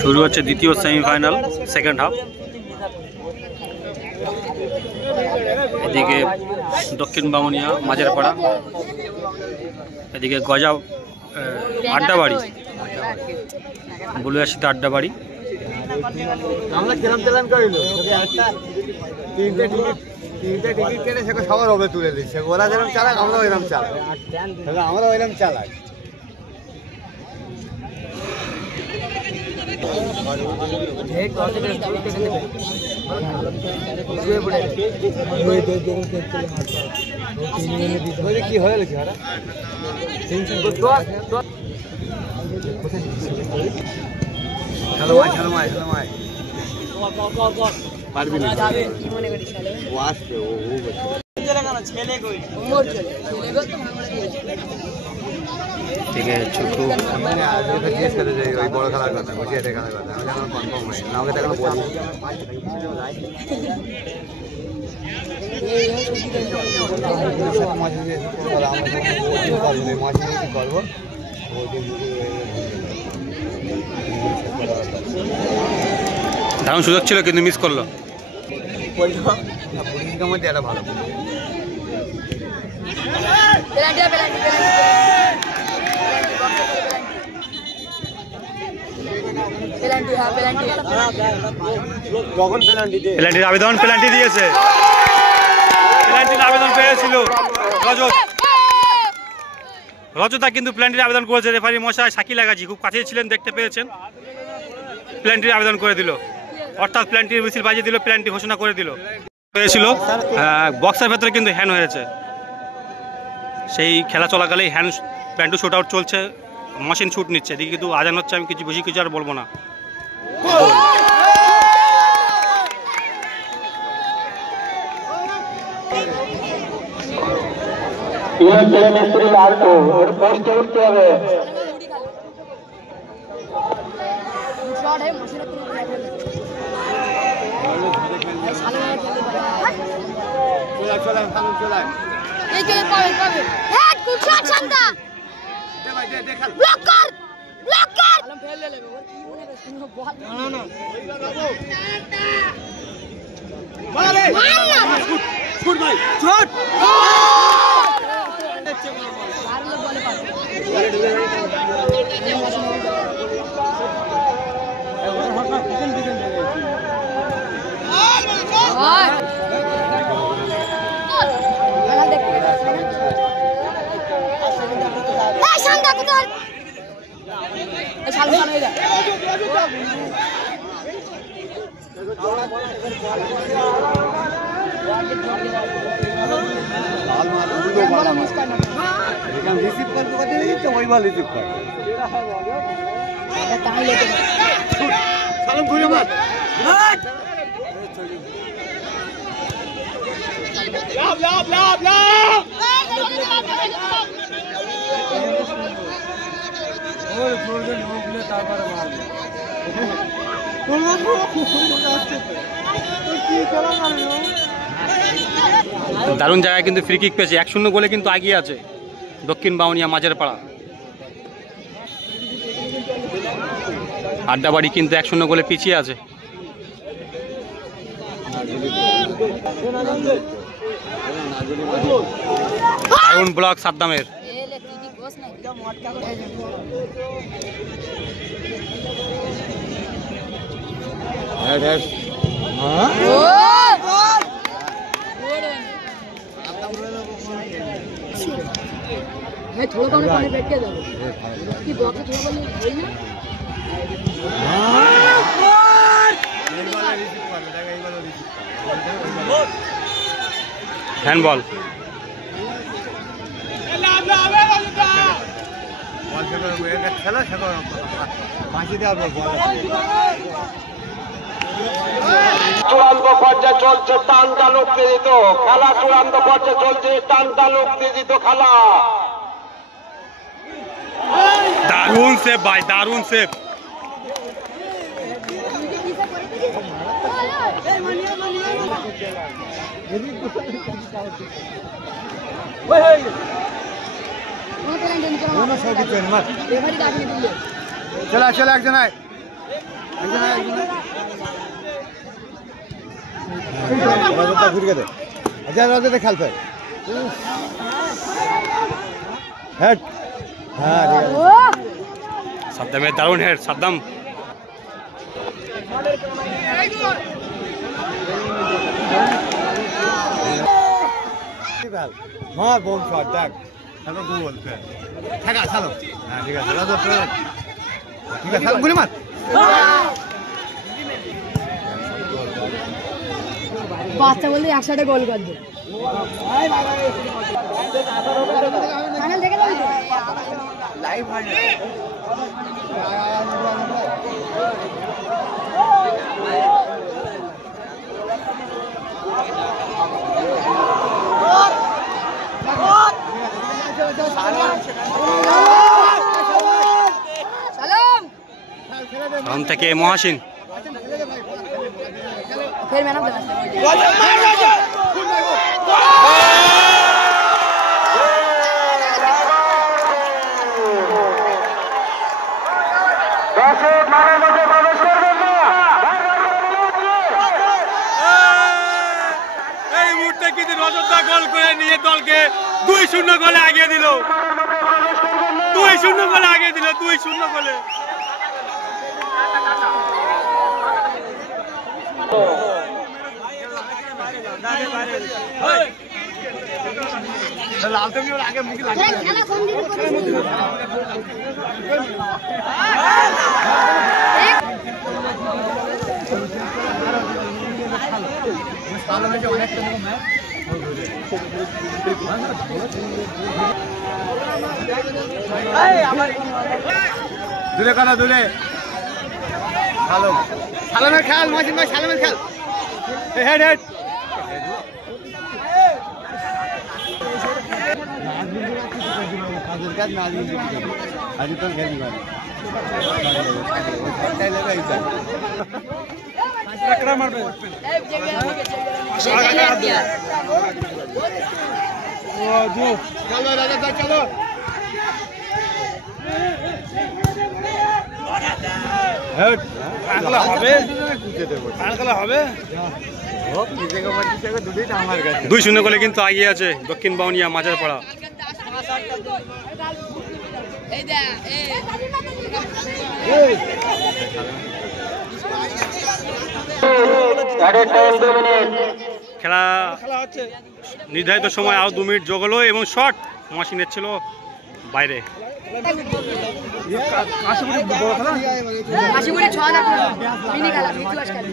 শুরু হচ্ছে দ্বিতীয় সেমিফাইনাল সেকেন্ড হাফ। এদিকে দক্ষিণ বামুনিয়া মাঝের পাড়া, এদিকে গজা আড্ডাবাড়ি, বুলুয়াশিতে আড্ডাবাড়ি। আমরা কিরম প্ল্যান করিল তিনটে টিকিট কেটে সেটা সবার হবে তুলে দিচ্ছে। ওরা যেরকম চালাক আমরা ওইরকম চালাই, আমরা ওইরকম চালাই। কি হয়ে গেছে hello my hello my hello my পারবি না ও আসবে ও ছেলে কই মোর ছেলে তো ঠিক আছে ছোটু মানে আজকে তো জিজ্ঞেস করে যে ওই বড় খেলার কথা বলছি, এটা খেলার কথা আমি এখন কনফার্ম হই না, ওকে দেখো বলি করবো দারুণ সুযোগ ছিল কিন্তু মিস করলো। মধ্যে একটা ভালো পেনাল্টির আবেদন পেনাল্টি দিয়েছে, পেনাল্টির আবেদন পেয়েছিল রজতা, কিন্তু পেনাল্টির আবেদন করেছে রেফারি মশাই শাকিল আগাজি, খুব কাছে ছিলেন, দেখতে পেয়েছেন, পেনাল্টির আবেদন করে দিল, অর্থাৎ পেনাল্টির মিছিল বাজিয়ে দিল, পেনাল্টি ঘোষণা করে দিল। পেয়েছিল বক্সের ভেতরে কিন্তু হ্যান্ড হয়েছে, সেই খেলা চলাকালেই হ্যান্ড প্যান্টু শুট আউট চলছে, মেশিন শুট নিচ্ছে, এদিকে কিন্তু আজান হচ্ছে, আমি বেশি কিছু আর বলবো না। উঠতে হবে রিসিভ করবো তো ওই বল রিসিভ কর সালাম ঘুরে মার লাভ লাভ লাভ লাভ ওই প্রয়োজন হোকলে তারপরে মারবে দারুণ জায়গায় কিন্তু ফ্রি কিক পেয়েছে, 1-0 গোলে কিন্তু এগিয়ে আছে দক্ষিণ বাউনিয়া মাঝের পাড়া। আড্ডাবাড়ি কিন্তু 1-0 গোলে পিছিয়ে আছে। দারুণ ব্লক সাদ্দামের। थोड़ा कौन पानी बैठ के जाओ कि बॉक्स थोड़ा कौन है ना हैंडबॉल খেলা ফাঁসি দেওয়া চূড়ান্ত পর্যায়ে চলছে টান টান উত্তেজিত খেলা, চূড়ান্ত পর্যায়ে চলছে টান টান উত্তেজিত খেলা। দারুণ সেভ ভাই, দারুণ সেভ। চলা চলা একজন আয় রাজাতে খেলতে হেড। হ্যাঁ সাদ্দামের দারুণ হেড। সাদ্দাম মার বোম শট দেখ তারপর গোল থাকা চালো। হ্যাঁ ঠিক আছে রাজা ঠিক আছে গুলি মার। বাচ্চা বলতে একসাথে গোল করবে। ফাইনাল দেখে যাবি লাইভ রাম থেকে মহাসিন। फिर मैन ऑफ द मैच। এই মুহূর্তে কিন্তু রজতদা গোল করে নিয়ে দলকে 2-0 গোলে এগিয়ে দিল। 2-0 গোলে এগিয়ে দিল। 2-0 গোলে। खेला कौन दी দূরে কানা দূরে সালাম সালামের খেল মাসিন ভাই সালামের খেল হেড হেড কাজের কাজ না আজ তো খেলি মানে একরা মারবে। চলো রাজা দা চলো হেড আনকলা হবে। কুচে দেব আনকলা হবে। ও নিজে কে মারতে চাই দুটোই তো আমার কাছে 2-0 গোলে কিন্তু এগিয়ে আছে দক্ষিণ বাউনিয়া মাঝারপাড়া। খেলা নির্ধারিত সময় আরো 2 মিনিট যোগ হলো এবং শট মহাসিনের ছিল বাইরে। আশি করে 6000 মিনি খেলা মিচুয়াস খেলা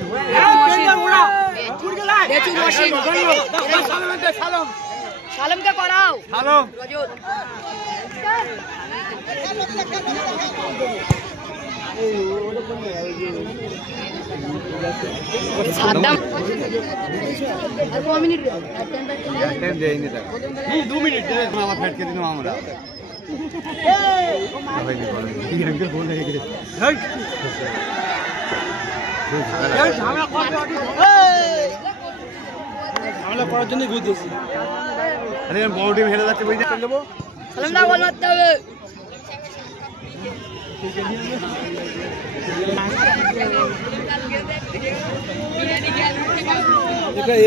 সালামকে করাও হ্যালো রজত সাদ্দাম আর 2 মিনিট টাইম দেইনি তা 2 মিনিট ধরে আমার ফেটকে দিলাম আমরা হয়নি বলে এই রকম বল হয়ে গেছে হেই আমরা করার জন্য ঘুরে দিয়েছি। আরে বড় টিম হেরে যাচ্ছে বুঝতে দেবো সালাম না বল মারতে হবে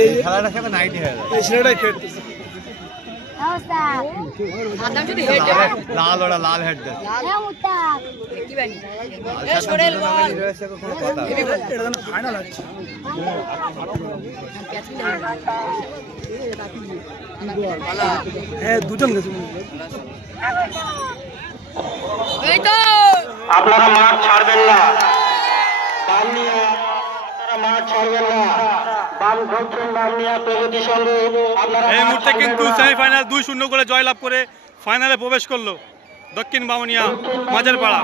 এই খেলাটা খেলা নাইটি হয়ে যায় এই ছেলেটাই খেলতেছে। সাদ্দাম যদি হেড লাল ওরা লাল হেড দেয় লাল হ্যাঁ মুত্তা কি বানি এ সরেল বল এটা যেন ফাইনাল আছে। হ্যাঁ দুজন গেছে। এই তো আপনারা মাঠ ছাড়বেন না, বাম নিয়ে আপনারা মাঠ ছাড়বেন না, বাম দক্ষিণ বাম নিয়ে প্রগতি সঙ্গে আপনারা এই মাঠ মুহূর্তে ছাড়বেন কিন্তু না। সেমিফাইনাল 2-0 গোলে জয়লাভ করে ফাইনালে প্রবেশ করলো দক্ষিণ বামুনিয়া মাঝারপাড়া।